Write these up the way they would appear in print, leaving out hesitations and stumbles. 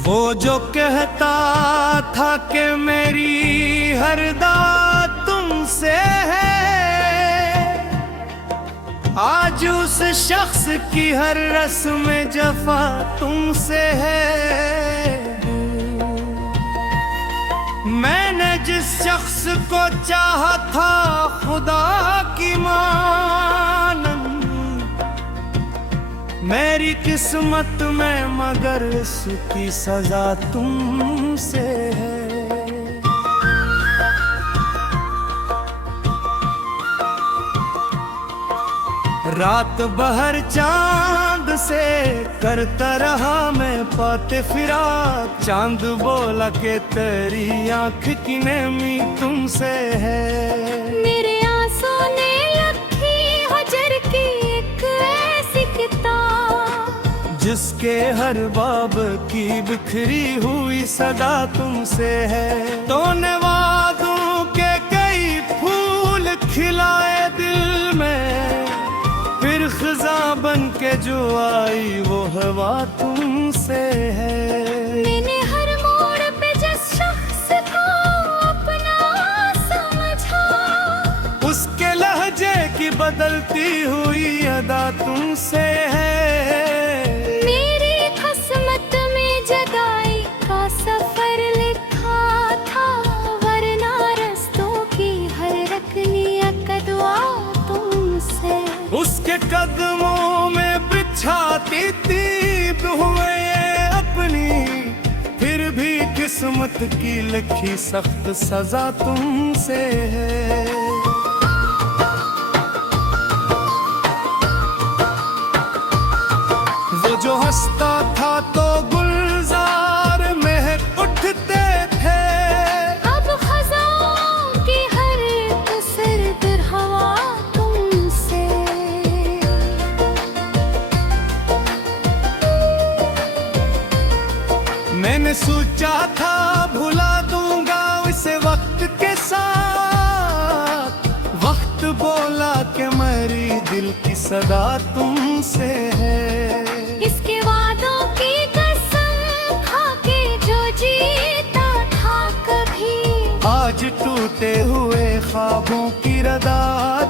वो जो कहता था कि मेरी हर दात तुमसे है, आज उस शख्स की हर रस्म जफा तुमसे है। मैंने जिस शख्स को चाहा था खुदा की मानन, मेरी किस्मत में मगर इसकी सजा तुमसे है। रात भर चांद से करता रहा मैं पाते फिरा, चांद बोला कि तेरी आंख की नेमी तुमसे है। मेरे आंसू ने लखी हजर की एक ऐसी किताब, जिसके हर बाब की बिखरी हुई सदा तुमसे है। तो नवाज़ों के कई फूल खिलाए दिल में, फिर खज़ां बन के जो आई वो हवा तुमसे है। मैंने हर मोड़ पे जिस शख्स को अपना समझा, उसके लहजे की बदलती हुई अदा तुमसे है। मेरी किस्मत में जदाई का सफर लिखा था, वरना रस्तों की हर रकनिया कदवा तुमसे। उसके कदमों में बिछाती तीब हुए ये अपनी, फिर भी किस्मत की लिखी सख्त सजा तुमसे है। वो जो हंसता था तो गुलजार महक उठते थे, अब खज़ां की हर एक सर्द हवा तुमसे। मैंने सोचा था भुला दूंगा इसे वक्त के साथ, वक्त बोला कि मेरी दिल की सदा तुमसे है। इसके वादों की कसम खा के जो जीता था कभी, आज टूटे हुए ख्वाबों की रदा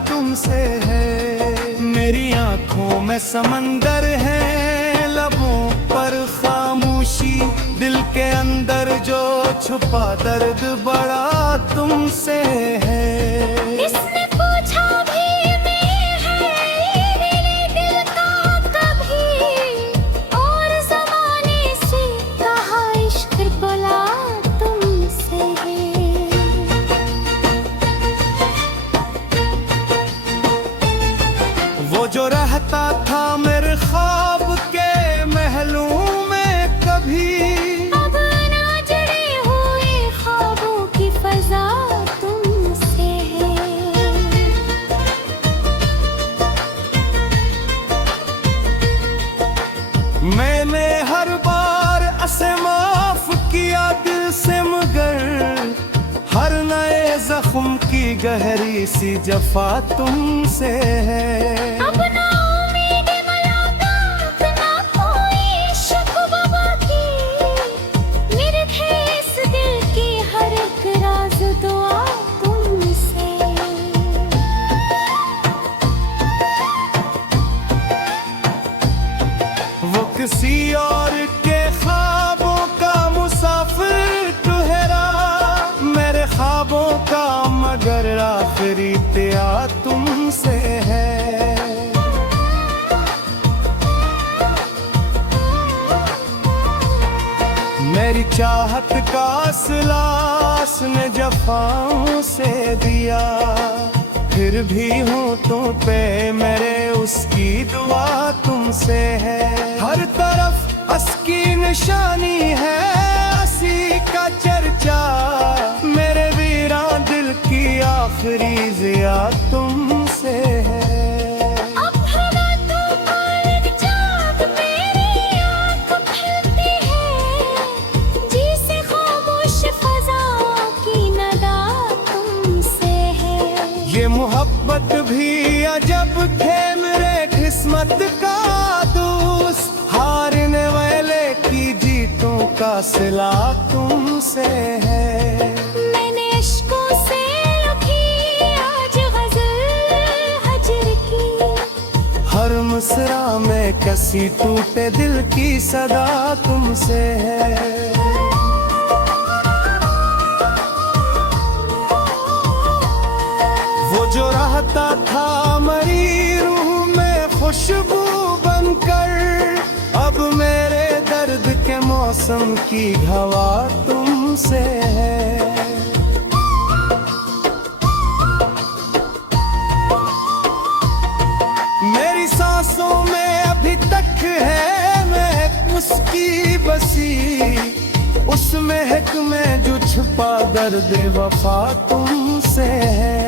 तुमसे है। मेरी आंखों में समंदर है, लबों पर खामोशी, दिल के अंदर जो छुपा दर्द बड़ा तुमसे है। इसने पूछा भी मैं है मेरे दिल का कभी, और ज़माने से कहा इश्क बोला तुमसे है। वो जो रहता था मेरे ख्वाब के महलों में कभी, अब ना जड़े हुए ख्वाबों की फजा तुमसे है। मैंने हर बार असे माफ किया दिल से, मगर हर नए जख्म की गहरी सी जफा तुमसे है। अब ना उम्मीद मुलाकात, ना कोई शिकवा बाकी, मेरे थे इस दिल की हर एक राज दुआ तुमसे। वो किसी और के ख्वाबों का मुसाफिर ठहरा, मेरे ख्वाबों का मगर आखिरी तिया तुमसे है। मेरी चाहत का सिलास ने जफाओं से दिया, फिर भी होठों पे मेरे उसकी दुआ तुमसे है। हर तरफ अस्की निशानी है, हंसी का चर्चा, मेरे वीरान दिल की आखिरी जिया तुमसे है। अब हवा तूफान चाँद मेरी आँख फिरती है, जी से खामोश फजा की नदा तुमसे है। ये मोहब्बत भी अजब थे मेरे किस्मत का दोस्त, हारने वाले की जीतों का का सिला तुमसे है। मैंने अश्कों से लिखी आज गज़ल हजर की, हर मुस्रा में कसी टूटे दिल की सदा तुमसे है। वो जो रहता था मरी रूह में खुशबू बनकर, अब मेरे दर्द के मौसम की हवा तुमसे है। मेरी सांसों में अभी तक है महक उसकी बसी, उस महक में जो छुपा दर्द वफा तुमसे है।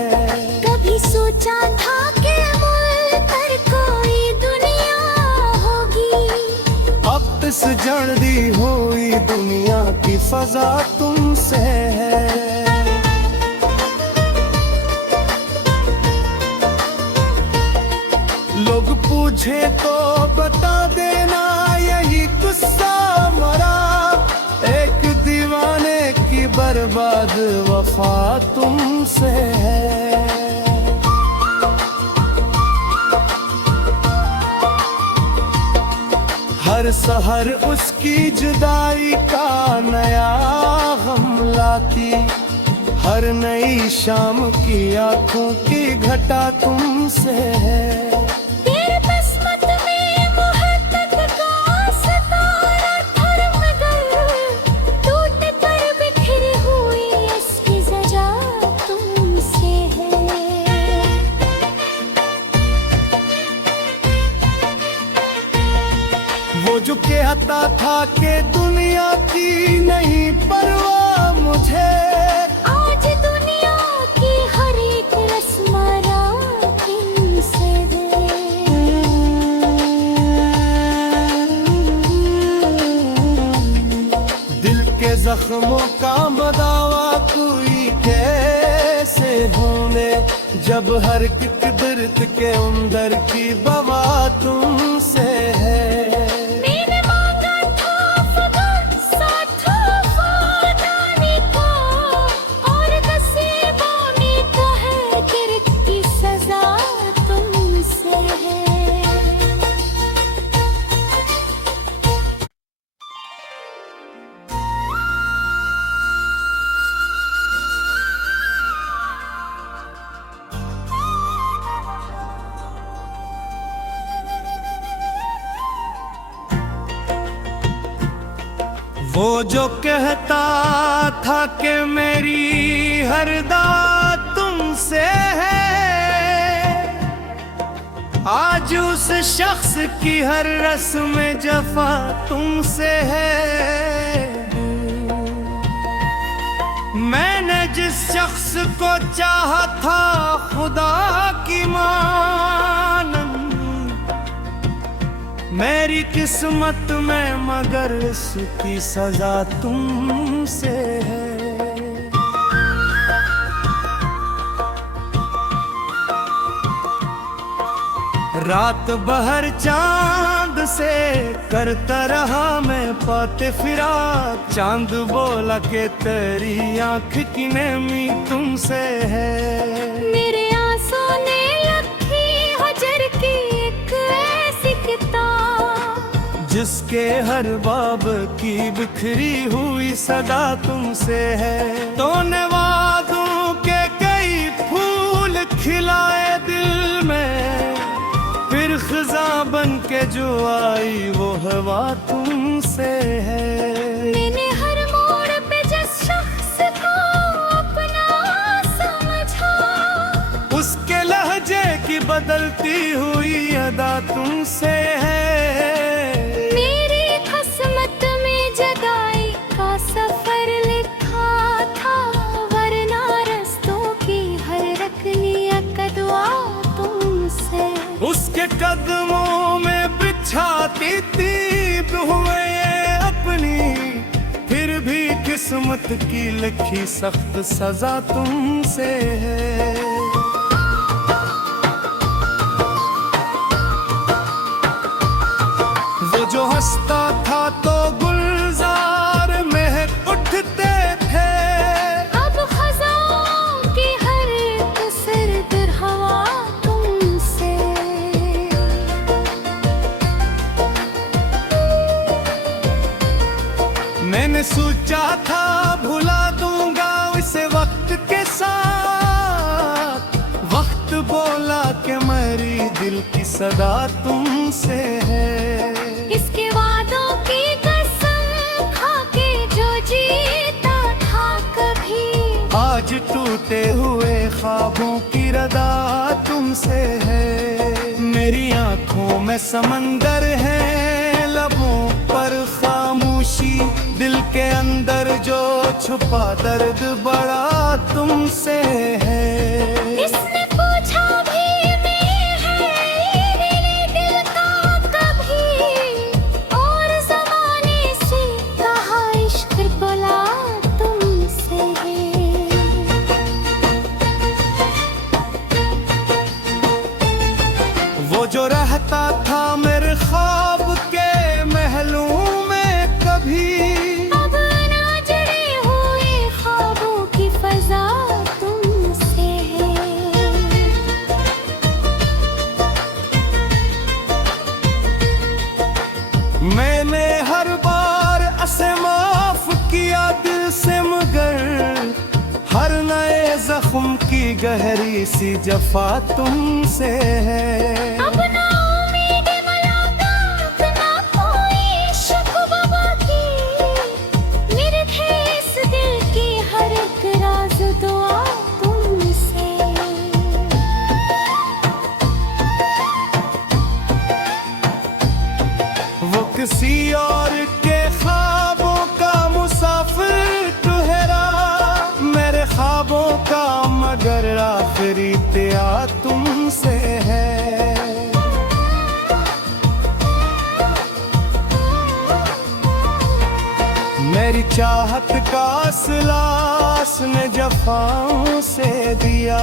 कभी सोचा था कि मुल्क पर कोई दुनिया होगी, अब इस जर्दी हुई दुनिया की फजा तुमसे है। लोग पूछे तो बता देना यही गुस्सा मरा, एक दीवाने की बर्बाद वफा तुमसे है। हर सहर उसकी जुदाई का नया गम लाती, हर नई शाम की आंखों की घटा तुमसे है। तेरे किस्मत में मोहब्बत का सितारा थर्म गया, टूट कर बिखरी हुई इसकी सजा तुमसे है। वो जो कहता था कि दुनिया की नहीं परवाह मुझे, आज दुनिया की हर एक रस्म तुमसे दिल के जख्मों का मदावा कोई कैसे ढूंढे, जब हर एक दर्द के अंदर की बवा तुमसे है। मैंने मांगा था फकत साथ वफादारी को, और नसीबों ने कहा कि की सजा तुमसे है। वो जो कहता था कि मेरी हर दात तुमसे है, आज उस शख्स की हर रस्म जफा तुमसे है। मैंने जिस शख्स को चाहा था खुदा की मानन, मेरी किस्मत में मगर इसकी सजा तुमसे है। रात बहर चांद से करता रहा मैं पाते फिरा, चांद बोला कि तेरी आंख की नेमी तुमसे है। मेरे आंसू ने लिखी हजर की एक ऐसी किताब, जिसके हर बाब की बिखरी हुई सदा तुमसे है। तूने वादों के कई फूल खिलाए दिल में, फिर खिजा बन के जो आई वो हवा तुमसे है। मैंने हर मोड़ पे जिस शख्स को अपना समझा, उसके लहजे की बदलती हुई अदा तुमसे है। मेरी किस्मत में जदाई का सफर लिखा था, वरना रस्तों की हर रकनिया का दुआ तुमसे। उसके कदमों में बिछाती तीब हुए ये अपनी, फिर भी किस्मत की लिखी सख्त सजा तुमसे है। वो जो हंसता था तो गुलजार मैंने सोचा था भुला दूंगा इसे वक्त के साथ, वक्त बोला कि मेरी दिल की सदा तुमसे है। इसके वादों की कसम खाके जो जीता था कभी, आज टूटे हुए ख्वाबों की रदा तुमसे है। मेरी आंखों में समंदर है, लबों पर खामोशी, दिल के अंदर जो छुपा दर्द बड़ा तुमसे है। इसने पूछा भी नहीं है मेरे दिल का कभी, और ज़माने से कहा इश्क बोला तुमसे है। वो जो रहता था मेरे ख्वाब के महलों में कभी, अब ना जड़े हुए ख्वाबों की फजा तुमसे है। मैंने हर बार असे माफ किया दिल से, मगर हर नए जख्म की गहरी सी जफा तुमसे है। अब ना उम्मीद मुलाकात, ना कोई शिकवा बाकी, मेरे थे इस दिल की हर एक राज दुआ तुमसे। वो किसी और के ख्वाबों का मुसाफिर ठहरा, मेरे ख्वाबों का मगर आखिरी तिया तुमसे है। मेरी चाहत का सिलास ने जफाओं से दिया,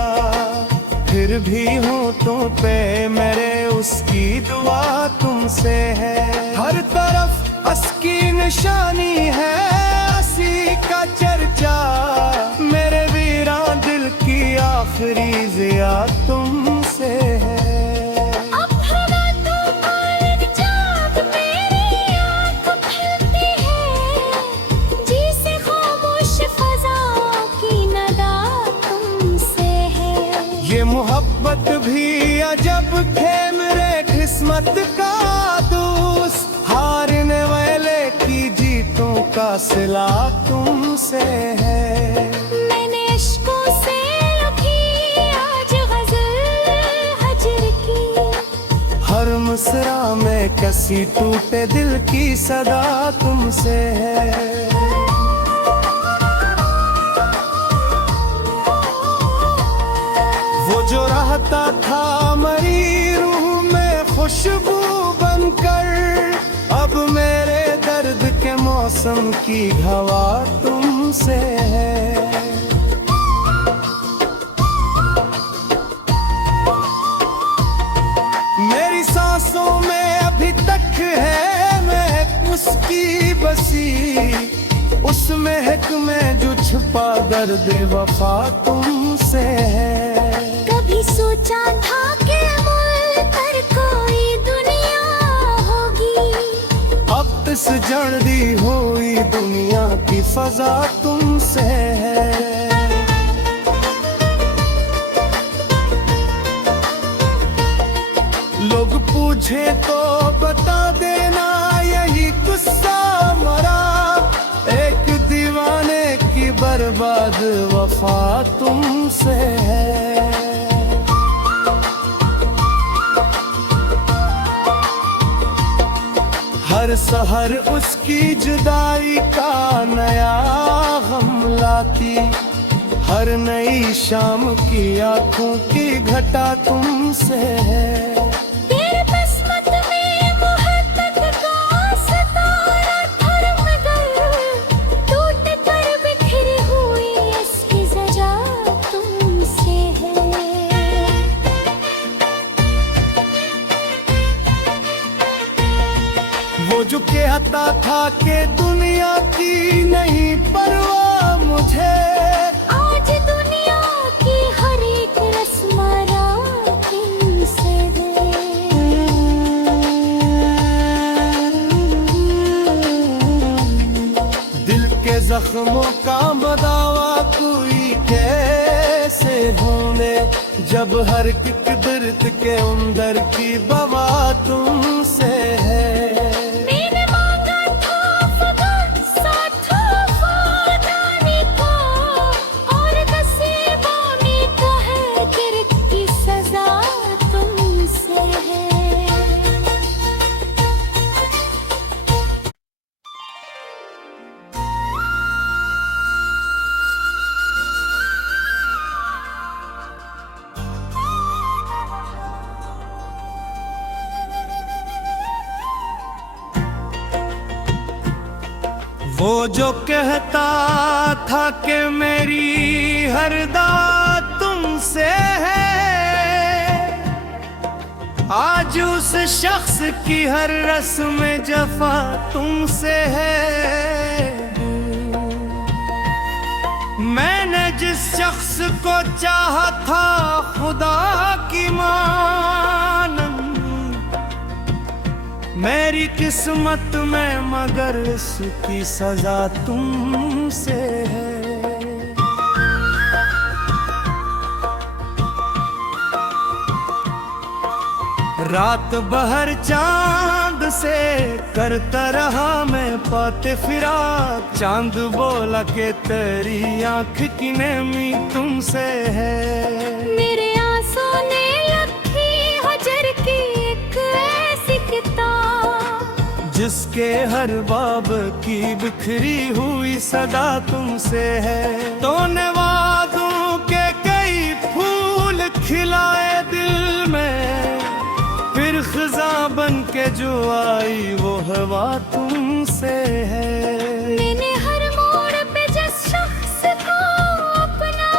फिर भी होठों पे मेरे उसकी दुआ तुमसे है। हर तरफ अस्की निशानी है, असी का चर्चा, मेरे वीरा दिल की आखिरी जिया तुमसे है। अब हवा तूफान चाँद मेरी आँख खिलती है, जिसे खामोश फजा की नदा तुमसे है। ये मोहब्बत भी अजब थे मेरे किस्मत का दोस्त, हारने वाले की जीतों का सिला तुमसे है। मैंने इश्कों से लिखी आज गज़ल हजर की, हर मुस्रा में कसी टूटे दिल की सदा तुमसे है। वो जो रहता था मरी रूह में खुशबू बनकर, अब मेरे दर्द के मौसम की हवा तुमसे है। मेरी सांसों में अभी तक है महक उसकी बसी, उस महक में जो छुपा दर्द वफा तुमसे है। कभी सोचा था कि मुल्क कोई दुनिया होगी, अब इस जल्दी हुई दुनिया की फजा तुमसे है। लोग पूछे तो बता देना यही गुस्सा मरा, एक दीवाने की बर्बाद वफा तुमसे है। हर सहर उसकी जुदाई का नया गम लाती, हर नई शाम की आंखों की घटा तुमसे है। तेरे किस्मत में मोहब्बत का सितारा थर्म गया, टूट कर बिखरी हुई इसकी सजा तुमसे है। वो जो कहता था कि दुनिया की नहीं परवाह मुझे, आज दुनिया की हर एक रस्म तुमसे दिल जख्मों का बदावा कोई कैसे ढूंढे, जब हर एक दर्द के अंदर की बवा तुमसे है। मैंने मांगा था फकत साथ वफादारी को, और नसीबों में कहे गिरत की सजा तुमसे है। वो जो कहता था कि मेरी हर दात तुमसे है, आज उस शख्स की हर रस्म जफा तुमसे है। मैंने जिस शख्स को चाहा था खुदा की मानम, मेरी किस्मत में मगर इसकी सजा तुमसे है। रात भर चांद से करता रहा मैं पाते फिरा, चांद बोला कि तेरी आंख की नेमी तुमसे है। मेरे आंसू ने लखी हजर की एक ऐसी किताब, जिसके हर बाब की बिखरी हुई सदा तुमसे है। तो नवाज़ों के कई फूल खिलाए दिल में, फिर खिज़ा बन के जो आई वो हवा तुमसे है। मैंने हर मोड़ पे जिस शख्स को अपना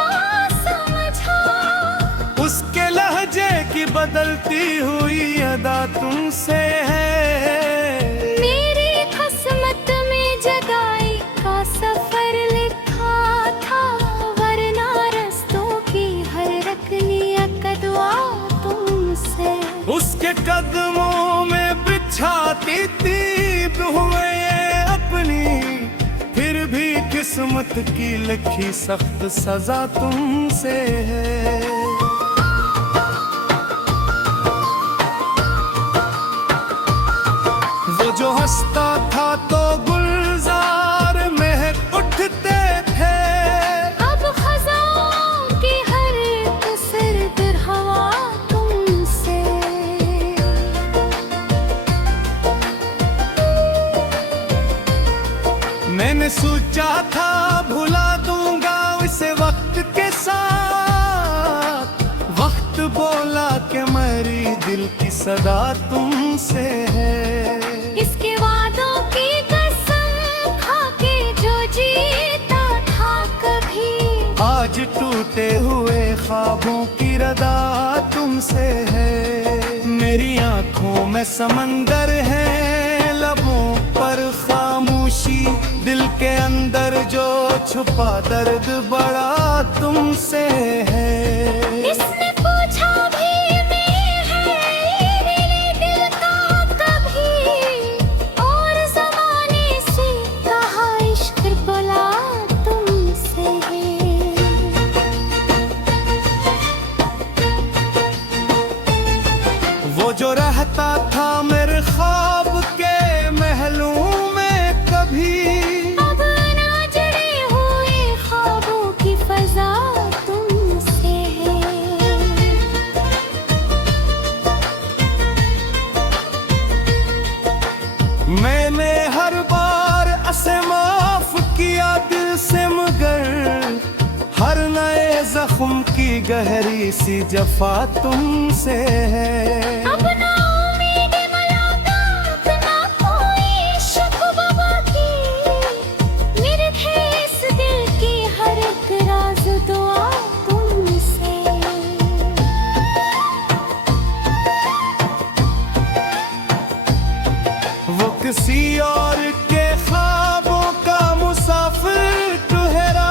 समझा, उसके लहजे की बदलती हुई अदा तुमसे है। मेरी किस्मत में जगाई का सफर लिखा था, वरना रस्तों की हर रकनिया का दुआ तुमसे। उसके कदमों में बिछाती तीब हुए ये अपनी, फिर भी किस्मत की लिखी सख्त सजा तुमसे है। वो जो हंसता था तो गुलजार महक उठते थे, अब खज़ाओं की हर एक सर्द हवा तुमसे। मैंने सोचा था भुला दूंगा उसे वक्त के साथ, वक्त बोला कि मेरी दिल की सदा तुमसे है। इसके वादों की कसम खाके जो जीता था कभी, आज टूटे हुए ख्वाबों की रदा तुमसे है। मेरी आंखों में समंदर है, लबों पर खामोशी, दिल के अंदर जो छुपा दर्द बड़ा तुमसे है। इसने पूछा भी मैं है मेरे दिल का कभी, और ज़माने से कहा इश्क बोला तुमसे है। वो जो रहता था मेरे ख्वाब के महलों में कभी, अब ना जड़े हुए ख्वाबों की फजा तुमसे है। मैंने हर बार असे माफ किया दिल से, मगर हर नए जख्म की गहरी सी जफा तुमसे है। अब ना उम्मीद मुलाकात ना कोई शिकवा बाकी, मेरे थे इस दिल की हर एक राज दुआ तुमसे। वो किसी और के ख्वाबों का मुसाफिर ठहरा,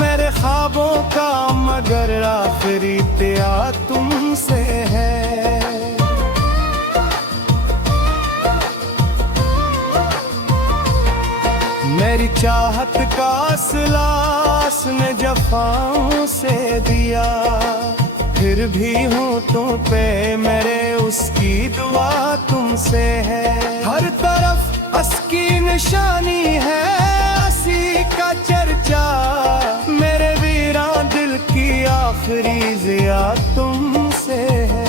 मेरे ख्वाबों का मगर आखिरी त्याग तुमसे है। मेरी चाहत का सिलास ने जफाओं से दिया, फिर भी हूँ तुम पे मेरे उसकी दुआ तुमसे है। हर तरफ अस्की निशानी है, असी का चर्चा, मेरे वीरान दिल की आखिरी जिया तुमसे है।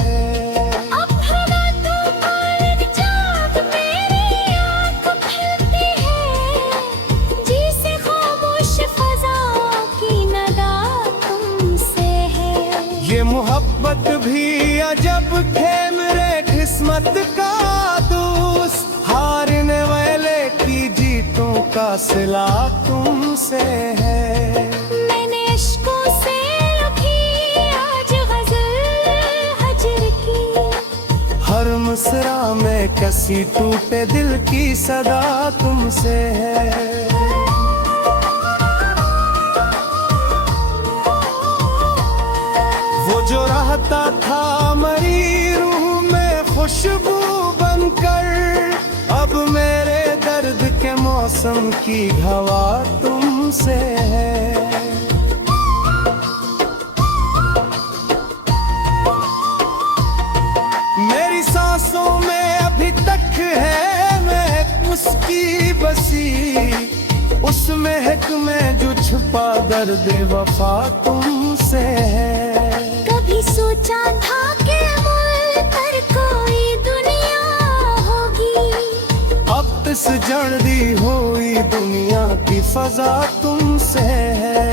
ये मोहब्बत भी अजब थे मेरे किस्मत का दोस्त, हारने वाले की जीतों का सिला तुमसे है। मैंने इश्कों से लिखी आज गज़ल हजर की, हर मुस्रा में कसी टूटे दिल की सदा तुमसे है। वो जो रहता था मरी रूह में खुशबू बनकर, अब मेरे दर्द के मौसम की हवा तुमसे है। मेरी सांसों में अभी तक है महक उसकी बसी, उस महक में जो छुपा दर्द वफा तुमसे है। कभी सोचा था कि मुल्कर कोई दुनिया होगी, अब इस जल्दी हुई दुनिया की फजा तुमसे है।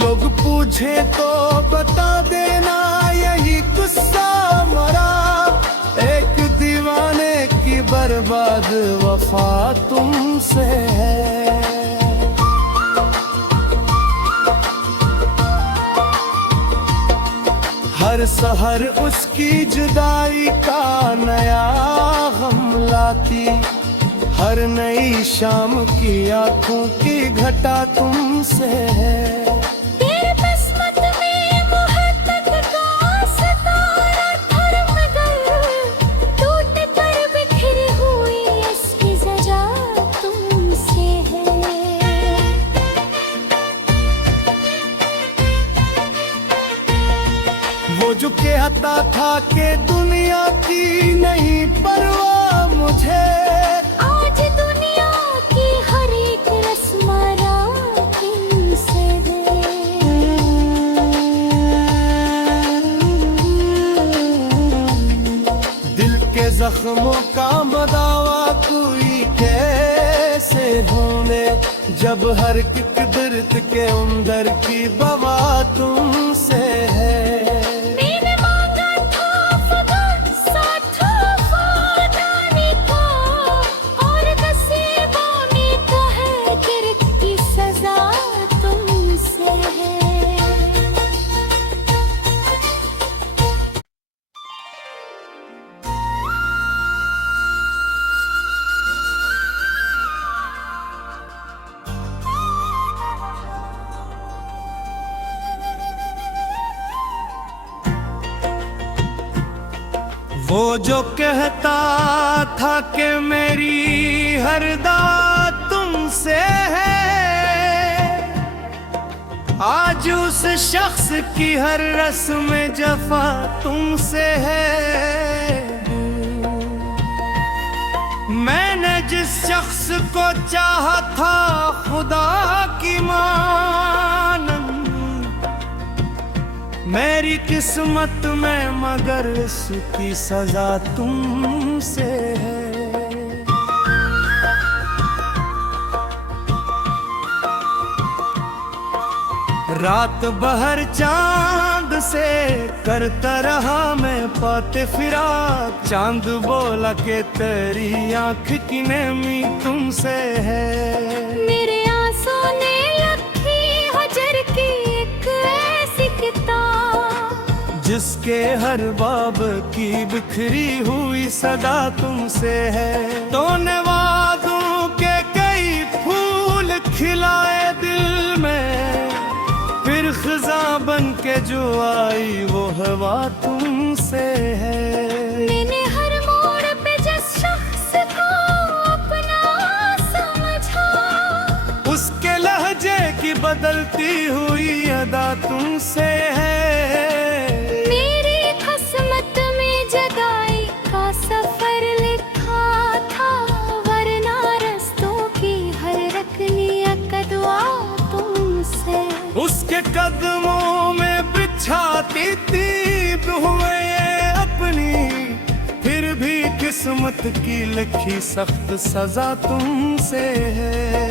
लोग पूछे तो बता देना यही गुस्सा मरा, एक दीवाने की बर्बाद वफा तुमसे है। हर सहर उसकी जुदाई का नया गम लाती, हर नई शाम की आंखों की घटा तुमसे है। तेरे किस्मत में मोहब्बत का सितारा थर्म गया, टूट कर बिखरी हुई इसकी सजा तुमसे है। वो जो कहता था कि दुनिया की नहीं परवाह मुझे, आज दुनिया की हर एक रस्मारा तुमसे दिल के जख्मों का मदावा कोई कैसे ढूंढे, जब हर एक दर्द के अंदर की बवा तुमसे है। मैंने मांगा था फकत साथ वफादारी का, और नसीबों में तो है गिरफ्त की सजा तुमसे है। वो जो कहता था कि मेरी हर दात तुमसे है, आज उस शख्स की हर रस्म जफा तुमसे है। मैंने जिस शख्स को चाहा था खुदा की मानम, मेरी किस्मत में मगर इसकी सजा तुमसे है। रात भर चांद से करता रहा मैं पाते फिरा, चांद बोला के तेरी आंख की नेमी तुमसे है। मेरे आंसू ने लिखी हजर की एक ऐसी किताब, जिसके हर बाब की बिखरी हुई सदा तुमसे है। तूने वादों के कई फूल खिलाए दिल में, फिर खिज़ां बन के जो आई वो हवा तुमसे है। मैंने हर तुमसे है। मेरी किस्मत में जगाई का सफर लिखा था, वरना रस्तों की हर रकनिया का दुआ तुमसे। उसके कदमों में बिछाती थी हुए अपनी, फिर भी किस्मत की लिखी सख्त सजा तुमसे है।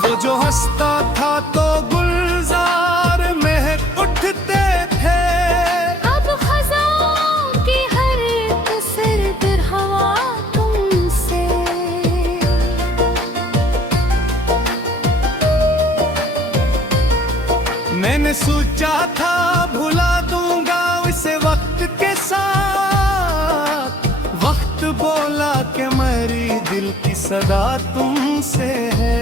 वो जो हंसता था तो गुलजार महक उठते थे, अब खज़ां की हर एक सर्द हवा तुमसे। मैंने सोचा था भुला दूंगा इसे वक्त के साथ, वक्त बोला कि मेरी दिल की सदा तुमसे है।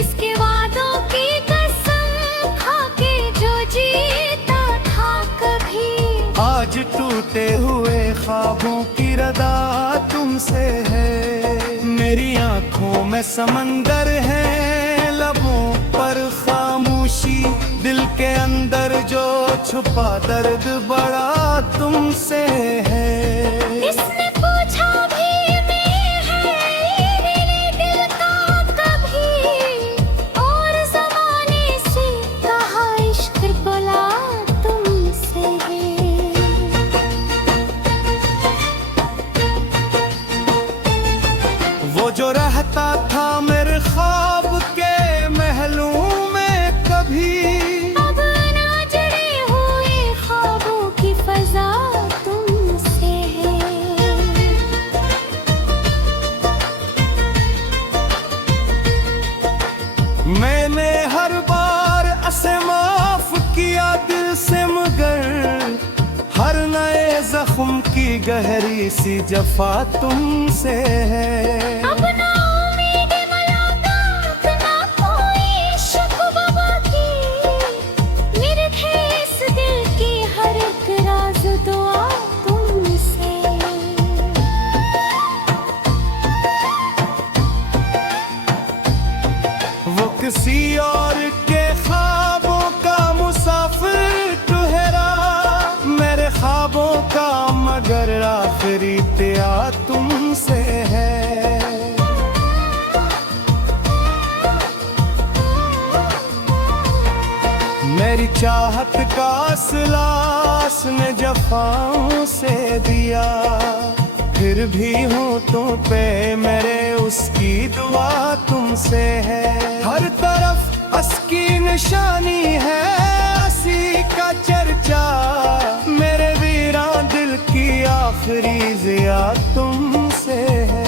इसके वादों की कसम खाके जो जीता था कभी, आज टूटे हुए ख्वाबों की रदा तुमसे है। मेरी आंखों में समंदर है, लबों पर खामोशी, दिल के अंदर जो छुपा दर्द बड़ा तुमसे है। इसने पूछा भी मैं है मेरे दिल का कभी, और ज़माने से कहा इश्क बोला तुमसे है। वो जो रहता था मेरे ख्वाब के महलों में कभी, अब ना जड़े हुए ख्वाबों की फजा तुमसे है। मैंने हर बार असे माफ किया दिल से, मगर हर नए जख्म की गहरी सी जफा तुमसे है। अब ना उम्मीद मुलाकात, ना कोई शिकवा बाकी, मेरे थे इस दिल की हर एक राज दुआ तुमसे। वो किसी और के ख्वाबों का मुसाफिर ठहरा, मेरे ख्वाबों का मगर आखिरी तिया तुमसे है। मेरी चाहत का सिलास ने जफाओं से दिया, फिर भी होठों पे मेरे उसकी दुआ तुमसे है। हर तरफ अस्की निशानी है, हंसी का चर्चा, मेरे वीरान दिल की आखिरी जिया तुमसे है।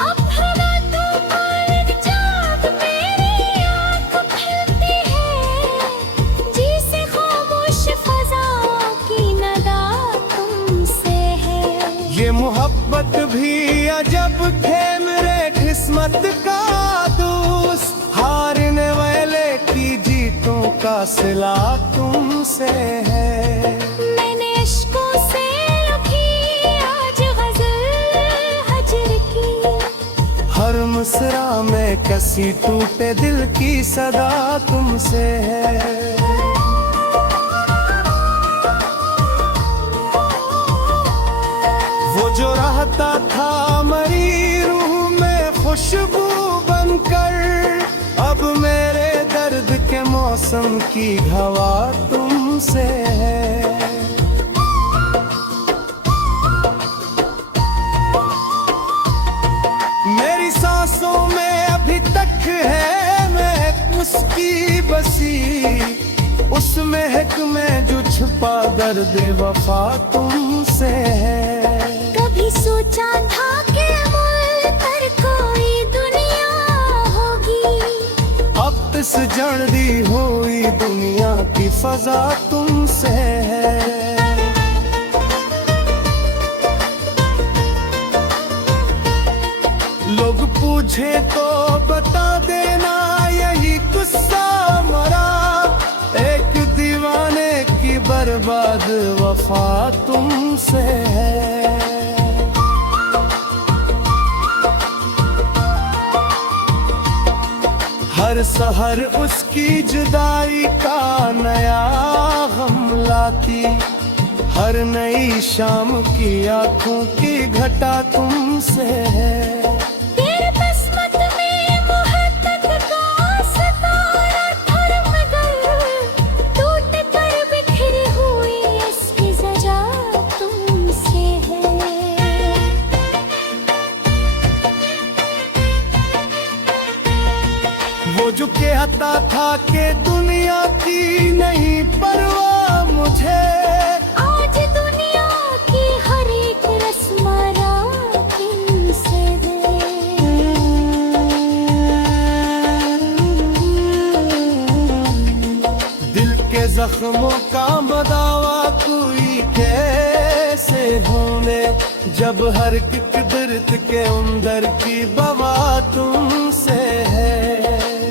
अब हवा तूफान चाँद मेरी आँख खिलती है, जी से खामोश फजा की नदा तुमसे है। ये मोहब्बत भी अजब थे मेरे किस्मत का दोस्त, हारने वाले की जीतों का सिला तुमसे है। मैंने इश्कों से लिखी आज गज़ल हजर की, हर मुस्रा में कसी टूटे दिल की सदा तुमसे है। वो जो रहता था मेरी रूह में खुशबू बनकर, अब मेरे दर्द के मौसम की हवा तुमसे है। मेरी सांसों में अभी तक है महक उसकी बसी, उस महक में जो छुपा दर्द वफा तुमसे है। कभी सोचा था कि मुल्क कोई दुनिया होगी, अब इस जल्दी हुई दुनिया की फजा तुमसे है। लोग पूछे तो बता देना यही गुस्सा मरा, एक दीवाने की बर्बाद वफा तुमसे है। हर सहर उसकी जुदाई का नया गम लाती, हर नई शाम की आंखों की घटा तुमसे है। तेरे किस्मत में मोहब्बत का सितारा थर्मगर, टूट कर बिखरी हुई इसकी सजा तुमसे है। वो जो कहता था कि दुनिया की नहीं परवाह मुझे, आज दुनिया की हर एक रस्मारा तुमसे दिल के जख्मों का मदावा कोई कैसे ढूंढे, जब हर एक दर्द के अंदर की बवा तुमसे है।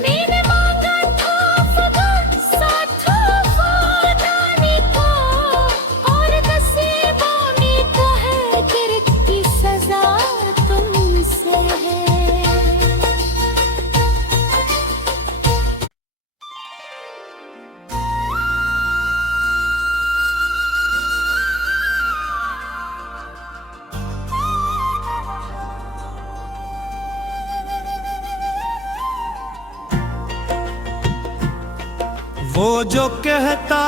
मैंने मांगा था फकत साथ वफादारी का, और नसीबों में तो है गिरफ्त की सजा तुमसे है। वो जो कहता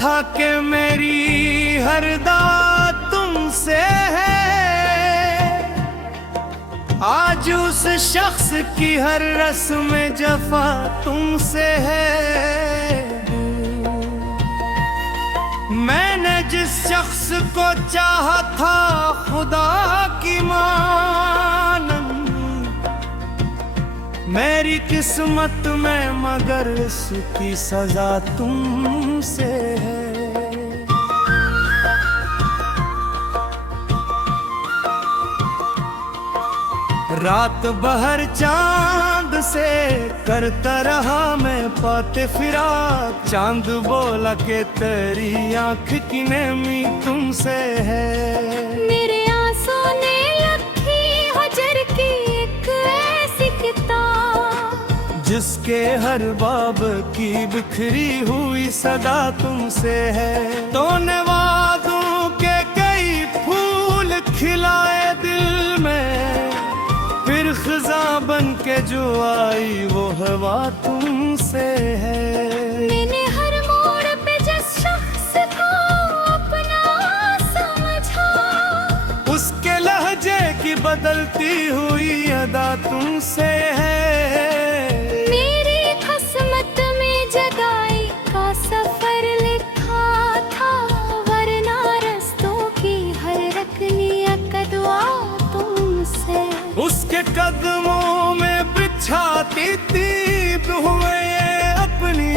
था कि मेरी हर दात तुमसे है, आज उस शख्स की हर रस्म जफा तुमसे है। मैंने जिस शख्स को चाहा था खुदा की मानन, मेरी किस्मत में मगर इसकी सजा तुमसे है। रात भर चांद से करता रहा मैं पाते फिरा, चांद बोला कि तेरी आंख की नेमी तुमसे है। मेरे आंसू ने लिखी हजर की एक ऐसी किताब, जिसके हर बाब की बिखरी हुई सदा तुमसे है। तूने वादों के कई फूल खिलाए दिल में, फिर खिज़ां बन के जो आई वो हवा तुमसे है। मैंने हर मोड़ पे जिस शख्स को अपना समझा, उसके लहजे की बदलती हुई अदा तुमसे है। मेरी किस्मत में जदाई का सफर लिखा था, वरना रस्तों की हर रकनिया का दुआ तुमसे। उसके कदमों में बिछाती तीब हुए ये अपनी,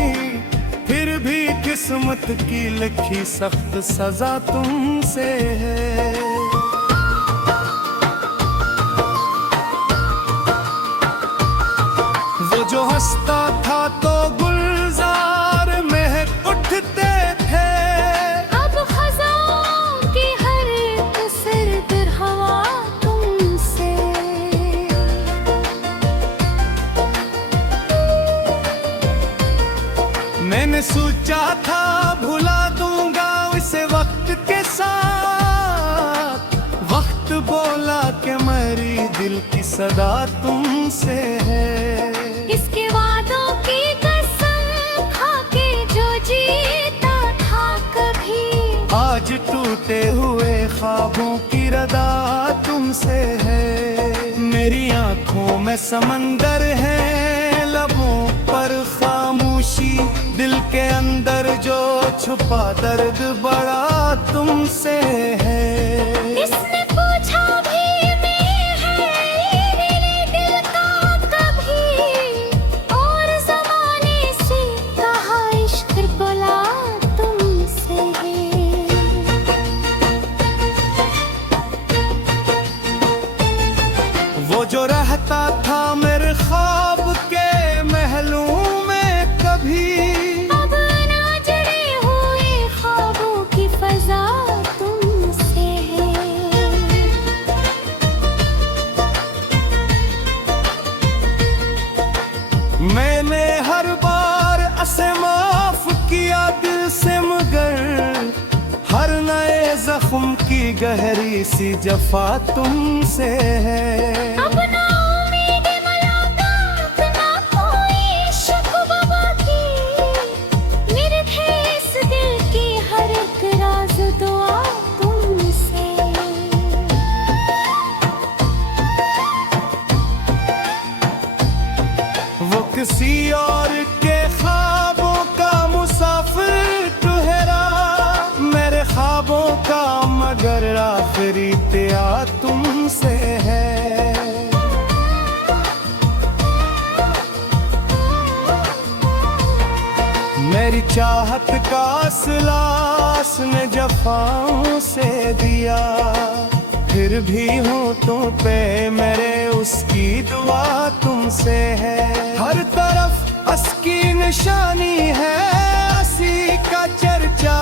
फिर भी किस्मत की लिखी सख्त सजा तुमसे है। वो जो हंसता था तो गुलजार महक उठते थे, अब खज़ां की हर एक सर्द हवा तुमसे। मैंने सोचा था भुला दूंगा उसे वक्त के साथ, वक्त बोला कि मेरी दिल की सदा तुमसे है। इसके वादों की कसम खाके जो जीता था कभी, आज टूटे हुए ख्वाबों की रदा तुमसे है। मेरी आंखों में समंदर है, लबों पर खामोशी, दिल के अंदर जो छुपा दर्द बड़ा तुमसे है। इसने पूछा भी मैं है मेरे दिल का कभी, और ज़माने से कहा इश्क बोला तुमसे है। वो जो रहता था मेरे ख्वाब के महलों में कभी, अब ना जड़े हुए ख्वाबों की फजा तुमसे है। जख्म की गहरी सी जफा तुमसे है। अब ना उम्मीद मुलाकात ना कोई शिकवा बाकी, मेरे थे इस दिल की हर एक राज दुआ तुमसे। वो किसी और के ख्वाबों का मुसाफिर ठहरा, मेरे ख्वाबों का मगर आखिरी तिया तुमसे है। मेरी चाहत का सिलास ने जफाओं से दिया, फिर भी होठों पे मेरे उसकी दुआ तुमसे है। हर तरफ अस्की निशानी है, असी का चर्चा,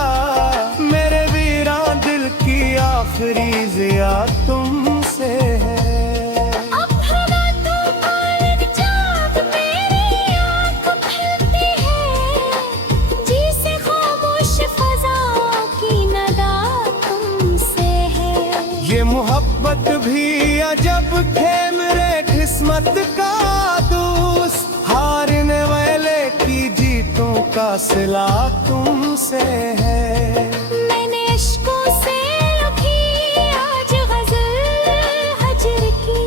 मेरे वीरा दिल की आखिरी जिया तुमसे है। अब हवा तूफान चाँद मेरी आँख खिलती है, जी से खामोश फजा की नदा तुमसे है। ये मोहब्बत भी अजब थे मेरे किस्मत का दोस्त, हारने वाले की जीतों का सिला तुमसे है। मैंने इश्कों से लिखी आज गज़ल हजर की,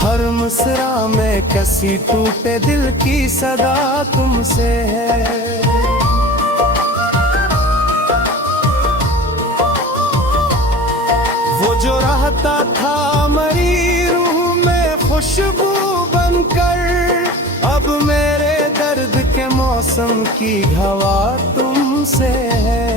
हर मुस्रा में कसी टूटे दिल की सदा तुमसे है। वो जो रहता था मरी रूह में खुशबू बनकर, अब मेरे दर्द के मौसम की हवा तुमसे है।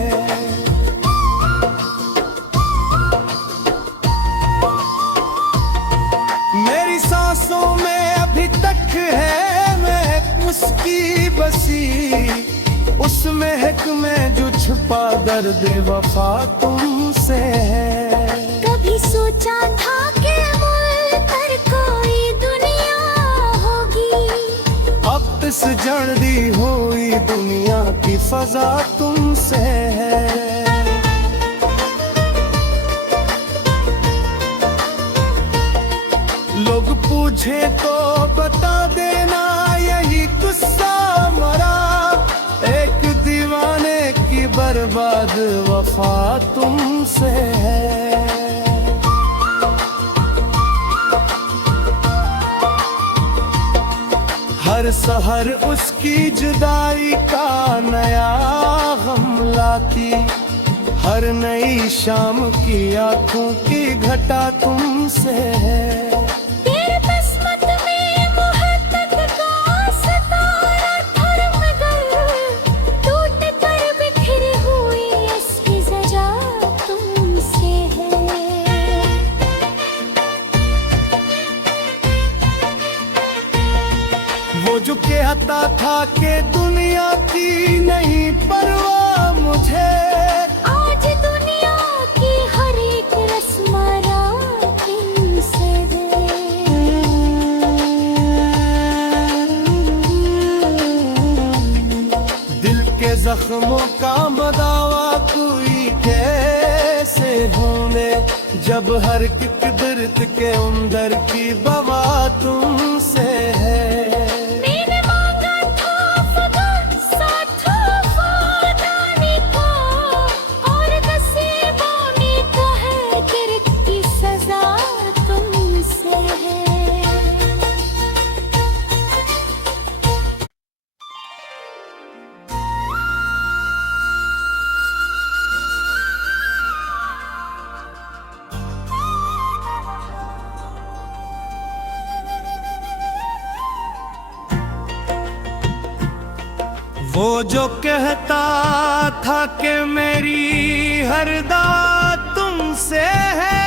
मेरी सांसों में अभी तक है महक उसकी बसी, उस महक में जो छुपा दर्द वफा तुमसे है। कभी सोचा था कि मुल्क कोई दुनिया होगी, अब इस जर्दी हुई दुनिया की फजा तुमसे है। लोग पूछे तो बता देना यही गुस्सा मरा, एक दीवाने की बर्बाद वफा तुमसे है। हर सहर उसकी जुदाई का नया गम लाती, हर नई शाम की आंखों की घटा तुमसे है। तेरे किस्मत में मोहब्बत का सितारा थर्म गया, टूट कर बिखरी हुई इसकी सजा तुमसे है। वो जो कहता था कि दुनिया की नहीं परवाह मुझे, आज दुनिया की हर एक रस्मारा तुमसे दिल के जख्मों का मदावा कोई कैसे ढूंढे, जब हर एक दर्द के अंदर की बवा तुमसे है। मैंने मांगा था फकत साथ वफादारी का, और नसीबों ने कहा किरत की सजा तुमसे है। वो जो कहता था कि मेरी हर दवा तुमसे है,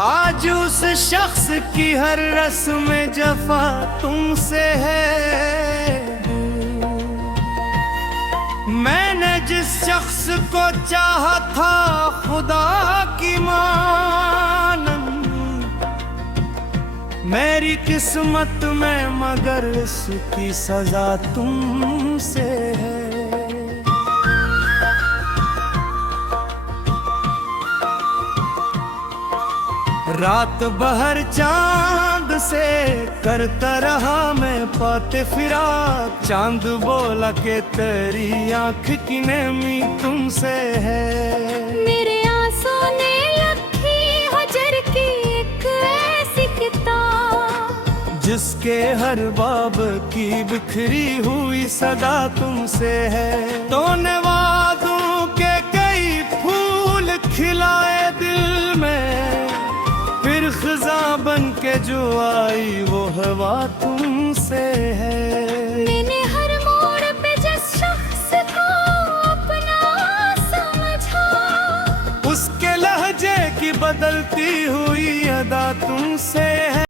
आज उस शख्स की हर रस्म जफा तुमसे है। मैंने जिस शख्स को चाहा था खुदा की मानन, मेरी किस्मत में मगर इसकी सजा तुमसे है। रात बहर चांद से करता रहा मैं पाते फिरा, चांद बोला के तेरी आंख की नेमी तुमसे है। मेरे आंसू ने लखी हजर की एक ऐसी किताब, जिसके हर बाब की बिखरी हुई सदा तुमसे है। तूने वादों के कई फूल खिलाए दिल में, फिर खिज़ां बन के जो आई वो हवा तुमसे है। मैंने हर मोड़ पे जिस शख्स को अपना समझा, उसके लहजे की बदलती हुई अदा तुमसे